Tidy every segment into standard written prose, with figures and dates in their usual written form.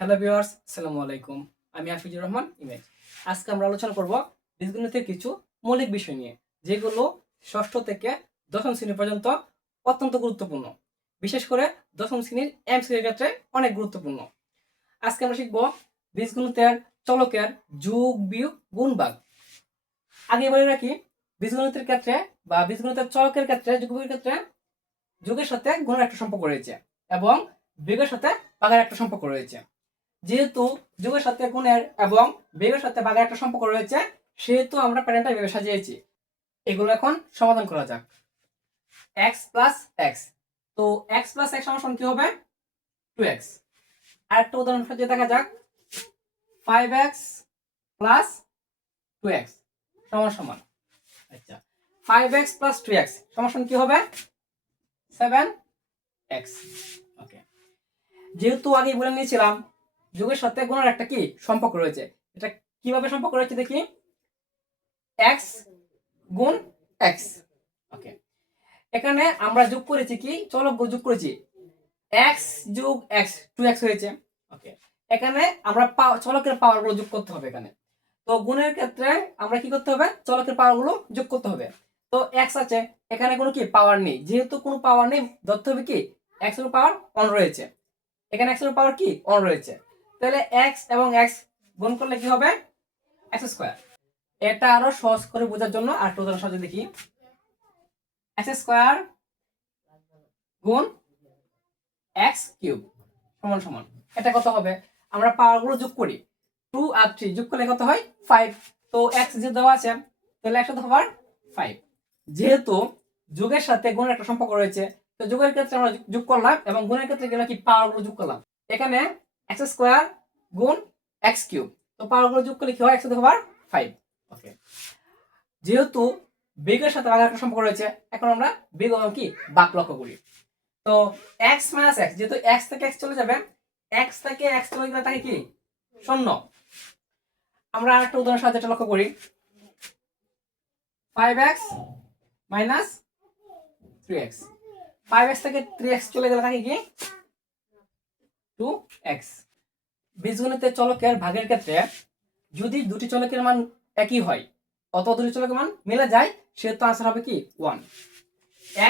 Hello viewers, আসসালামু আলাইকুম। আমি হাফিজুর রহমান ইমেজ। আজকে আমরা আলোচনা করব বীজগণিতের কিছু মৌলিক বিষয় নিয়ে, যেগুলো ষষ্ঠ থেকে দশম শ্রেণী পর্যন্ত অত্যন্ত গুরুত্বপূর্ণ। বিশেষ করে দশম শ্রেণীর এমসিকিউর ক্ষেত্রে অনেক গুরুত্বপূর্ণ। আজকে আমরা শিখব বীজগণিতের চলকের যোগ, বিয়োগ, গুণ, ভাগ। আগে বলে রাখি, বীজগণিতের ক্ষেত্রে বা বীজগণিতের চলকের ক্ষেত্রে, যোগ বিয়োগের ক্ষেত্রে যোগের সাথে গুণের একটা সম্পর্ক রয়েছে এবং বিয়োগের সাথে ভাগের একটা সম্পর্ক রয়েছে। যেহেতু যোগের সাথে গুণের এবং বিয়োগের সাথে ভাগের একটা সম্পর্ক রয়েছে, সেহেতু আমরা প্যাটার্নটা এভাবে সাজিয়েছি। এগুলো এখন সমাধান করা যাক। x প্লাস এক্স, তো x প্লাস এক্স সমান কি হবে? 2x। আরেকটা উদাহরণ সাজিয়ে দেখা যাক। 5x প্লাস 2x সমান সমান, আচ্ছা, 5x প্লাস 2x সমান কি হবে? 7x। ওকে, যেহেতু আগে বলে নিয়েছিলাম যোগের সাথে গুণের একটা কি সম্পর্ক রয়েছে, এটা কিভাবে সম্পর্ক রয়েছে দেখি। x গুণ x। ওকে, এখানে আমরা যোগ করেছি কি, চলক যোগ করেছি, x যোগ x 2x হয়েছে। ওকে, এখানে আমরা চলকের পাওয়ার গুলো যোগ করতে হবে এখানে। তো গুণের ক্ষেত্রে আমরা কি করতে হবে? চলকের পাওয়ার গুলো যোগ করতে হবে। তো x আছে, এখানে কোনো কি পাওয়ার নেই, যেহেতু কোনো পাওয়ার নেই ধরতে হবে কি x এর পাওয়ার অন রয়েছে। এখানে x এর পাওয়ার কি অন রয়েছে, তাহলে x এবং x গুণ করলে কি হবে? x square. এটা আরো সহজ করে বোঝার জন্য আরেকটা উদাহরণ সাথে দেখি। x স্কয়ার গুণ x কিউব সমান সমান, এটা কত হবে? আমরা পাওয়ার গুলো যোগ করি, 2 আর 3 যোগ করলে কত হয়? 5। তো x যে দেওয়া আছে, তাহলে x পাওয়ার 5। যেহেতু যোগের সাথে গুণের একটা সম্পর্ক রয়েছে, তো যোগের ক্ষেত্রে আমরা যোগ করলাম এবং গুণের ক্ষেত্রে গেলে কি পাওয়ার গুলো যোগ করলাম। এখানে x স্কয়ার গুণ x কিউব, তো পাওয়ার গুলো যোগ করলে কি হয়? x পাওয়ার 5। ওকে, যেহেতু বিয়োগের সাথে ভাগের একটা সম্পর্ক রয়েছে, এখন আমরা বিয়োগ এবং কি ভাগ লক্ষ্য করি। তো x মাইনাস x, যেহেতু x থেকে x চলে যাবে, x থেকে x চলে গেলে থাকে কি শূন্য। আমরা আরেকটা উদাহরণ সাথে এটা লক্ষ্য করি। 5x মাইনাস 3x, 5x থেকে 3x চলে গেলে থাকে কি 2x। বীজগণিতের চলকের ভাগের ক্ষেত্রে যদি দুটি চলকের মান একই হয় অথবা দুটি চলকের মান মিলে যায়, সেহেতু আনসার হবে কি 1।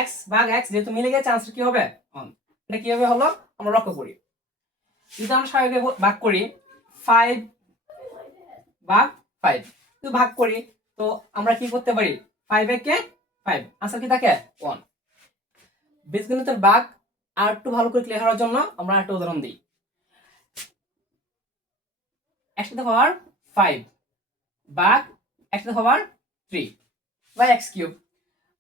x ভাগ x যেহেতু মিলে গেছে, আনসার কি হবে 1। এটা কিভাবে হলো আমরা লক্ষ্য করি। যদি আমরা স্বাভাবিক ভাগ করি, 5 ভাগ 5 যদি ভাগ করি, তো আমরা কি করতে পারি? 5 একে 5, আনসার কি থাকে 1। বীজগণিতের ভাগ আর একটু ভালো করে ক্লিয়ার হওয়ার জন্য আমরা একটা উদাহরণ দিই। x টু দ্য পাওয়ার 5 ভাগ x to the power 3 by x cube.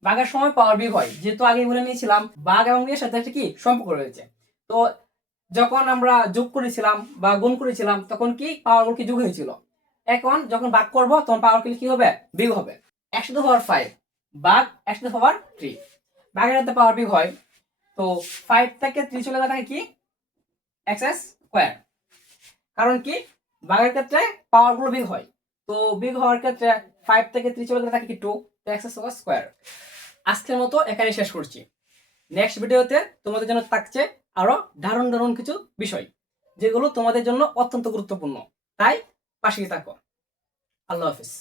ভাগের সময় পাওয়ার বিয়োগ হয়, যেহেতু আগে বলে নিয়েছিলাম ভাগ এবং বিয়োগের সাথে একটা কি সম্পর্ক রয়েছে। তো যখন আমরা যোগ করেছিলাম বা গুণ করেছিলাম, তখন কি পাওয়ারগুলো কি যোগ হয়েছিল। এখন যখন ভাগ করব, তখন পাওয়ার কি হবে? বিয়োগ হবে। x টু দ্য পাওয়ার 5 ভাগ x টু দ্য পাওয়ার 3, ভাগের সাথে পাওয়ার বিয়োগ হয়। তো 5 থেকে 3 চলে গেলে থাকে কি x স্কয়ার। কারণ কি ভাগের ক্ষেত্রে পাওয়ার গুলো বিয়োগ হয়, তো বিয়োগ হওয়ার ক্ষেত্রে 5 থেকে 3 চলে গেলে থাকে কি 2, তো x স্কয়ার। আজকের মতো এখানে শেষ করছি। নেক্সট ভিডিওতে তোমাদের জন্য থাকছে আরো দারুণ দারুণ কিছু বিষয়, যেগুলো তোমাদের জন্য অত্যন্ত গুরুত্বপূর্ণ। তাই পাশেই থাকো। আল্লাহ হাফিজ।